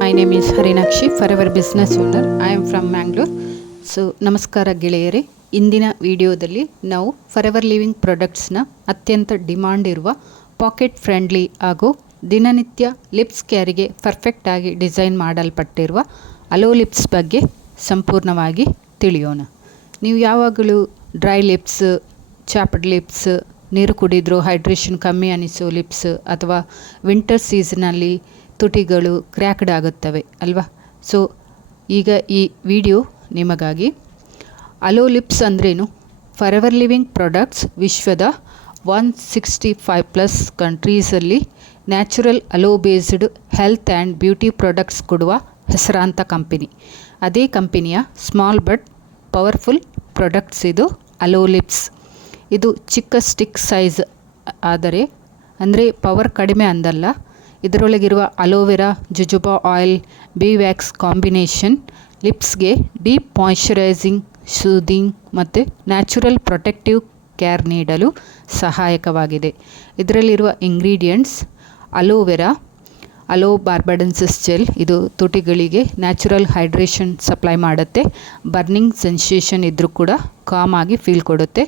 My name is Harinakshi, Forever Business Owner. I am from Mangalore. So ನಮಸ್ಕಾರ ಗೆಳೆಯರೇ, ಇಂದಿನ ವಿಡಿಯೋದಲ್ಲಿ ನಾವು ಫರೆವರ್ ಲಿವಿಂಗ್ ಪ್ರಾಡಕ್ಟ್ಸ್ನ ಅತ್ಯಂತ ಡಿಮಾಂಡ್ ಇರುವ ಪಾಕೆಟ್ ಫ್ರೆಂಡ್ಲಿ ಹಾಗೂ ದಿನನಿತ್ಯ ಲಿಪ್ಸ್ ಕೇರಿಗೆ ಪರ್ಫೆಕ್ಟಾಗಿ ಡಿಸೈನ್ ಮಾಡಲ್ಪಟ್ಟಿರುವ ಅಲೋ ಲಿಪ್ಸ್ ಬಗ್ಗೆ ಸಂಪೂರ್ಣವಾಗಿ ತಿಳಿಯೋಣ. ನೀವು ಯಾವಾಗಲೂ ಡ್ರೈ ಲಿಪ್ಸ್, ಚಾಪ್ಡ್ ಲಿಪ್ಸ್, ನೀರು ಕುಡಿದ್ರೂ ಹೈಡ್ರೇಷನ್ ಕಮ್ಮಿ ಅನಿಸೋ ಲಿಪ್ಸ್ ಅಥವಾ ವಿಂಟರ್ ಸೀಸನಲ್ಲಿ ತುಟಿಗಳು ಕ್ರ್ಯಾಕ್ಡ್ ಆಗುತ್ತವೆ ಅಲ್ವಾ? ಸೊ ಈಗ ಈ ವಿಡಿಯೋ ನಿಮಗಾಗಿ. ಅಲೋ ಲಿಪ್ಸ್ ಅಂದ್ರೇನು? ಫರೆವರ್ ಲಿವಿಂಗ್ ಪ್ರಾಡಕ್ಟ್ಸ್ ವಿಶ್ವದ 165+ ಕಂಟ್ರೀಸಲ್ಲಿ natural aloe based health and beauty products ಕೊಡುವ ಹೆಸರಾಂತ ಕಂಪನಿ. ಅದೇ ಕಂಪನಿಯ ಸ್ಮಾಲ್ ಬಟ್ ಪವರ್ಫುಲ್ ಪ್ರಾಡಕ್ಟ್ಸ್ ಇದು ಅಲೋ ಲಿಪ್ಸ್. ಇದು ಚಿಕ್ಕ ಸ್ಟಿಕ್ ಸೈಜ್ ಅಂದರೆ ಪವರ್ ಕಡಿಮೆ ಅಂದಲ್ಲ. ಇದರೊಳಗಿರುವ aloe vera, jojoba oil, bee wax combination ಲಿಪ್ಸ್ಗೆ ಡೀಪ್ ಮಾಯ್ಶ್ಚರೈಸಿಂಗ್, ಸೂದಿಂಗ್ ಮತ್ತು ನ್ಯಾಚುರಲ್ ಪ್ರೊಟೆಕ್ಟಿವ್ ಕೇರ್ ನೀಡಲು ಸಹಾಯಕವಾಗಿದೆ. ಇದರಲ್ಲಿರುವ ingredients: aloe vera, aloe barbadensis gel. ಇದು ತುಟಿಗಳಿಗೆ ನ್ಯಾಚುರಲ್ ಹೈಡ್ರೇಷನ್ ಸಪ್ಲೈ ಮಾಡುತ್ತೆ. ಬರ್ನಿಂಗ್ ಸೆನ್ಸೇಷನ್ ಇದ್ದರೂ ಕೂಡ ಕಾಮ್ ಆಗಿ ಫೀಲ್ ಕೊಡುತ್ತೆ.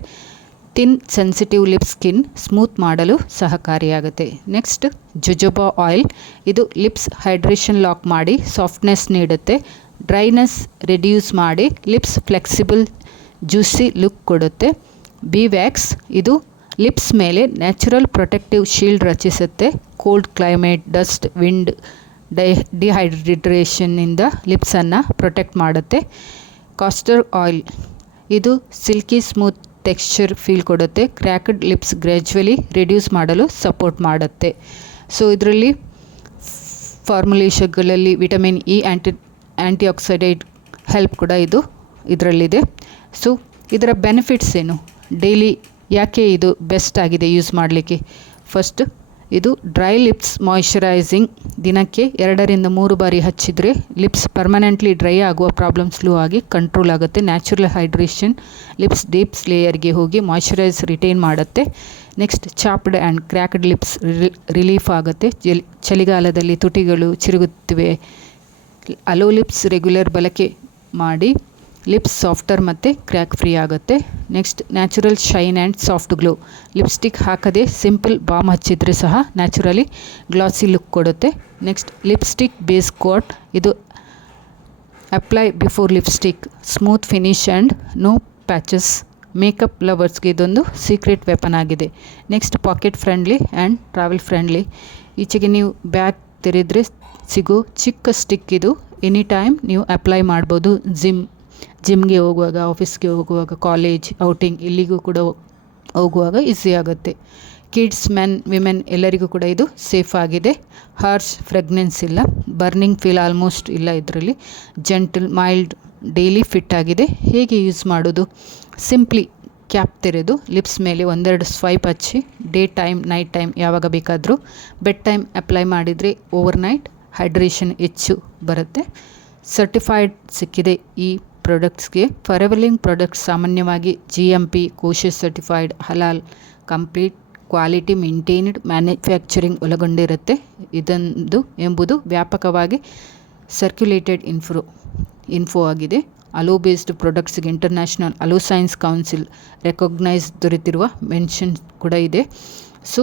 Thin sensitive lip skin smooth ಮಾಡಲು ಸಹಕಾರಿಯಾಗುತ್ತೆ. Next jojoba oil. ಇದು ಲಿಪ್ಸ್ ಹೈಡ್ರೇಷನ್ ಲಾಕ್ ಮಾಡಿ ಸಾಫ್ಟ್ನೆಸ್ ನೀಡುತ್ತೆ. ಡ್ರೈನೆಸ್ ರೆಡ್ಯೂಸ್ ಮಾಡಿ ಲಿಪ್ಸ್ ಫ್ಲೆಕ್ಸಿಬಲ್ ಜ್ಯೂಸಿ ಲುಕ್ ಕೊಡುತ್ತೆ. Bee wax. ಇದು ಲಿಪ್ಸ್ ಮೇಲೆ ನ್ಯಾಚುರಲ್ ಪ್ರೊಟೆಕ್ಟಿವ್ ಶೀಲ್ಡ್ ರಚಿಸುತ್ತೆ. ಕೋಲ್ಡ್ ಕ್ಲೈಮೇಟ್, ಡಸ್ಟ್, ವಿಂಡ್, ಡಿಹೈಡ್ರೇಷನ್ನಿಂದ ಲಿಪ್ಸನ್ನು ಪ್ರೊಟೆಕ್ಟ್ ಮಾಡುತ್ತೆ. Castor oil. ಇದು ಸಿಲ್ಕಿ ಸ್ಮೂತ್ ಟೆಕ್ಸ್ಚರ್ ಫೀಲ್ ಕೊಡುತ್ತೆ. ಕ್ರ್ಯಾಕ್ಡ್ ಲಿಪ್ಸ್ ಗ್ರ್ಯಾಜುವಲಿ ರಿಡ್ಯೂಸ್ ಮಾಡಲು ಸಪೋರ್ಟ್ ಮಾಡುತ್ತೆ. ಸೊ ಇದರಲ್ಲಿ ಫಾರ್ಮುಲೇಷನ್ಗಳಲ್ಲಿ vitamin E, anti oxidant help ಕೂಡ ಇದರಲ್ಲಿದೆ. ಸೊ ಇದರ ಬೆನಿಫಿಟ್ಸ್ ಏನು? ಡೈಲಿ ಯಾಕೆ ಇದು ಬೆಸ್ಟ್ ಆಗಿದೆ ಯೂಸ್ ಮಾಡಲಿಕ್ಕೆ? ಫಸ್ಟ್, ಇದು ಡ್ರೈ ಲಿಪ್ಸ್ ಮಾಯ್ಶ್ಚರೈಸಿಂಗ್. ದಿನಕ್ಕೆ 2-3 ಬಾರಿ ಹಚ್ಚಿದರೆ ಲಿಪ್ಸ್ ಪರ್ಮನೆಂಟ್ಲಿ ಡ್ರೈ ಆಗುವ ಪ್ರಾಬ್ಲಮ್ ಸ್ಲೋ ಆಗಿ ಕಂಟ್ರೋಲ್ ಆಗುತ್ತೆ. ನ್ಯಾಚುರಲ್ ಹೈಡ್ರೇಷನ್ ಲಿಪ್ಸ್ ಡೀಪ್ ಲೇಯರ್ಗೆ ಹೋಗಿ ಮಾಯ್ಶ್ಚರೈಸ್ ರಿಟೈನ್ ಮಾಡುತ್ತೆ. Next, chapped and cracked lips relief ಆಗುತ್ತೆ. ಚಳಿಗಾಲದಲ್ಲಿ ತುಟಿಗಳು ಚಿರುಗುತ್ತಿವೆ. ಅಲೋ ಲಿಪ್ಸ್ ರೆಗ್ಯುಲರ್ ಬಳಕೆ ಮಾಡಿ ಲಿಪ್ಸ್ ಸಾಫ್ಟರ್ ಮತ್ತು ಕ್ರ್ಯಾಕ್ ಫ್ರೀ ಆಗುತ್ತೆ. Next, natural shine and soft glow. Lipstick ಹಾಕದೆ ಸಿಂಪಲ್ ಬಾಮ್ ಹಚ್ಚಿದರೆ ಸಹ ನ್ಯಾಚುರಲಿ ಗ್ಲಾಸಿ ಲುಕ್ ಕೊಡುತ್ತೆ. Next, lipstick base coat. ಇದು apply before lipstick, smooth finish and no patches. Makeup ಲವರ್ಸ್ಗೆ ಇದೊಂದು ಸೀಕ್ರೆಟ್ ವೆಪನ್ ಆಗಿದೆ. Next, pocket friendly and travel friendly. ಈಚೆಗೆ ನೀವು ಬ್ಯಾಗ್ ತೆರೆದರೆ ಸಿಗೋ ಚಿಕ್ಕ ಸ್ಟಿಕ್ ಇದು. ಎನಿ ಟೈಮ್ ನೀವು ಅಪ್ಲೈ ಮಾಡ್ಬೋದು. ಜಿಮ್ಗೆ ಹೋಗುವಾಗ, ಆಫೀಸ್ಗೆ ಹೋಗುವಾಗ, ಕಾಲೇಜ್ ಔಟಿಂಗ್ ಇಲ್ಲಿಗೂ ಕೂಡ ಹೋಗುವಾಗ ಈಸಿ ಆಗುತ್ತೆ. ಕಿಡ್ಸ್, ಮೆನ್, ವಿಮೆನ್ ಎಲ್ಲರಿಗೂ ಕೂಡ ಇದು ಸೇಫ್ ಆಗಿದೆ. ಹಾರ್ಶ್ ಫ್ರೆಗ್ನೆನ್ಸ್ ಇಲ್ಲ. ಬರ್ನಿಂಗ್ ಫೀಲ್ ಆಲ್ಮೋಸ್ಟ್ ಇಲ್ಲ ಇದರಲ್ಲಿ. ಜೆಂಟಲ್, ಮೈಲ್ಡ್, ಡೈಲಿ ಫಿಟ್ ಆಗಿದೆ. ಹೇಗೆ ಯೂಸ್ ಮಾಡೋದು? ಸಿಂಪ್ಲಿ ಕ್ಯಾಪ್ ತೆರೆದು ಲಿಪ್ಸ್ ಮೇಲೆ 1-2 ಸ್ವೈಪ್ ಹಚ್ಚಿ ಡೇ ಟೈಮ್, ನೈಟ್ ಟೈಮ್ ಯಾವಾಗ ಬೇಕಾದರೂ ಬೆಡ್ ಟೈಮ್ ಅಪ್ಲೈ ಮಾಡಿದರೆ ಓವರ್ನೈಟ್ ಹೈಡ್ರೇಷನ್ ಹೆಚ್ಚು ಬರುತ್ತೆ. ಸರ್ಟಿಫೈಡ್ ಸಿಕ್ಕಿದೆ ಈ ಪ್ರಾಡಕ್ಟ್ಸ್ಗೆ. ಫರೆವರ್ ಲಿವಿಂಗ್ ಪ್ರಾಡಕ್ಟ್ಸ್ ಸಾಮಾನ್ಯವಾಗಿ GMP ಕೋಶಸ್ ಸರ್ಟಿಫೈಡ್, ಹಲಾಲ್, ಕಂಪ್ಲೀಟ್ ಕ್ವಾಲಿಟಿ ಮೇಂಟೈನ್ಡ್ ಮ್ಯಾನುಫ್ಯಾಕ್ಚರಿಂಗ್ ಒಳಗೊಂಡಿರುತ್ತೆ. ಎಂಬುದು ವ್ಯಾಪಕವಾಗಿ ಸರ್ಕ್ಯುಲೇಟೆಡ್ ಇನ್ಫೋ ಆಗಿದೆ. ಅಲೋ ಬೇಸ್ಡ್ ಪ್ರಾಡಕ್ಟ್ಸ್ಗೆ international aloe science council recognise ದೊರೆತಿರುವ ಮೆನ್ಷನ್ ಕೂಡ ಇದೆ. ಸೊ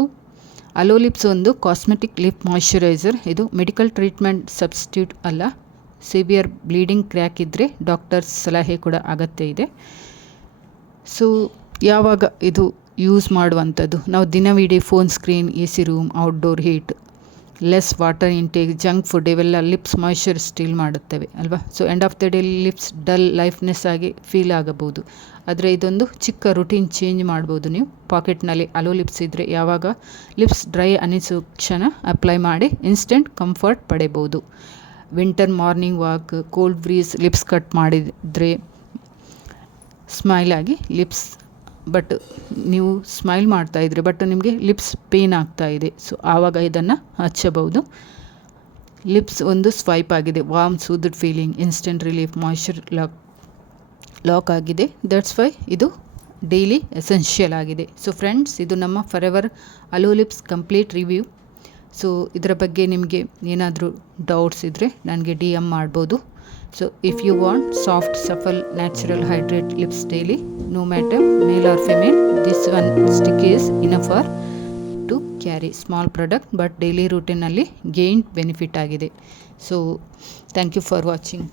ಅಲೋ ಲಿಪ್ಸ್ ಒಂದು ಕಾಸ್ಮೆಟಿಕ್ ಲಿಪ್ ಮಾಯ್ಶ್ಚರೈಸರ್. ಇದು ಮೆಡಿಕಲ್ ಟ್ರೀಟ್ಮೆಂಟ್ ಸಬ್ಸ್ಟಿಟ್ಯೂಟ್ ಅಲ್ಲ. ಸಿವಿಯರ್ ಬ್ಲೀಡಿಂಗ್, ಕ್ರ್ಯಾಕ್ ಇದ್ದರೆ ಡಾಕ್ಟರ್ಸ್ ಸಲಹೆ ಕೂಡ ಅಗತ್ಯ ಇದೆ. ಸೊ ಯಾವಾಗ ಇದು ಯೂಸ್ ಮಾಡುವಂಥದ್ದು? ನಾವು ದಿನವಿಡೀ phone screen, AC room, outdoor heat, less water intake, junk food ಇವೆಲ್ಲ ಲಿಪ್ಸ್ ಮಾಯ್ಶ್ಚರ್ ಸ್ಟೀಲ್ ಮಾಡುತ್ತವೆ ಅಲ್ವಾ? So end of the day lips dull, lifeless ಆಗಿ ಫೀಲ್ ಆಗಬಹುದು. ಆದರೆ ಇದೊಂದು ಚಿಕ್ಕ ರುಟೀನ್ ಚೇಂಜ್ ಮಾಡ್ಬೋದು ನೀವು. ಪಾಕೆಟ್ನಲ್ಲಿ ಅಲೋ ಲಿಪ್ಸ್ ಇದ್ದರೆ ಯಾವಾಗ ಲಿಪ್ಸ್ ಡ್ರೈ ಅನಿಸೋ ಕ್ಷಣ ಅಪ್ಲೈ ಮಾಡಿ ಇನ್ಸ್ಟೆಂಟ್ ಕಂಫರ್ಟ್ ಪಡೆಯಬಹುದು. Winter morning walk, cold breeze, lips cut ಮಾಡಿದರೆ ಸ್ಮೈಲ್ ಆಗಿ ಲಿಪ್ಸ್, ಬಟ್ ನೀವು ಸ್ಮೈಲ್ ಮಾಡ್ತಾಯಿದ್ರೆ ಬಟ್ ನಿಮಗೆ ಲಿಪ್ಸ್ ಪೇನ್ ಆಗ್ತಾಯಿದೆ. ಸೊ ಆವಾಗ ಇದನ್ನು ಹಚ್ಚಬಹುದು. ಲಿಪ್ಸ್ ಒಂದು ಸ್ವೈಪ್ ಆಗಿದೆ. Warm, soothed feeling, instant relief, moisture lock ಆಗಿದೆ. ದಟ್ಸ್ ವೈ ಇದು ಡೈಲಿ ಎಸೆನ್ಷಿಯಲ್ ಆಗಿದೆ. ಸೊ ಫ್ರೆಂಡ್ಸ್, ಇದು ನಮ್ಮ forever aloe lips complete review. So ಇದರ ಬಗ್ಗೆ ನಿಮಗೆ ಏನಾದರೂ ಡೌಟ್ಸ್ ಇದ್ದರೆ ನನಗೆ DM ಮಾಡ್ಬೋದು. So if you want soft supple natural hydrate lips daily, no matter male or female, this one stick is enough for to carry. Small product but daily ರೂಟೀನಲ್ಲಿ gain benefit ಆಗಿದೆ. So thank you for watching.